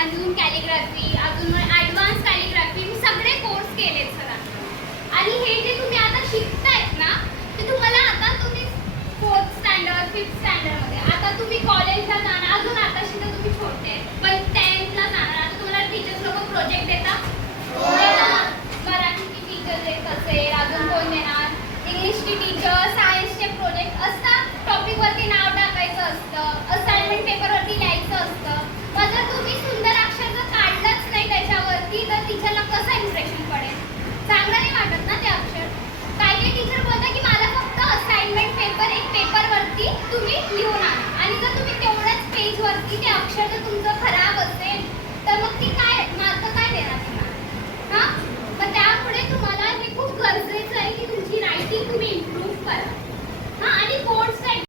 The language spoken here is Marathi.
अजून कॅलिग्राफी, अजून ॲडव्हान्स कॅलिग्राफी, मी सगळे कोर्स केलेत सर. आणि हे जे तुम्ही आता शिकतायत ना, ते तुम्हाला आता तुम्ही 4th स्टँडर्ड 5th स्टँडर्डमध्ये, आता तुम्ही कॉलेजला जाणार, अजून आता शिकता तुम्ही छोटे आहेत, पण 10thला जाणार. आता तुम्हाला टीचर्स लोक प्रोजेक्ट देतात, मराठीची टीचर देत असेल, अजून कोण देणार, इंग्लिशची टीचर, सायन्सचे प्रोजेक्ट असतात, टॉपिकवरती नाव टाकायचं असतं, असाइनमेंट पेपरवरती लिहायचं असतं. मग जर तुम्ही सुंदर अक्षर जर काढलंच नाही त्याच्यावरती, तर टीचरला कसं इम्प्रेशन पडेल? चांगलं नाही वाटत ना ते अक्षर. काही काही टीचर बोलतात की मला फक्त असाइनमेंट पेपर, एक पेपरवरती तुम्ही लिहून आणा, आणि जर तुम्ही तेवढ्याच पेजवरती ते अक्षर जर तुमचं खराब असेल तर मग ती काय मार्क काय देणार तुम्हाला? हां, मग त्यापुढे तुम्हाला हे खूप गरजेचं आहे की तुमची रायटिंग तुम्ही इम्प्रूव्ह करा.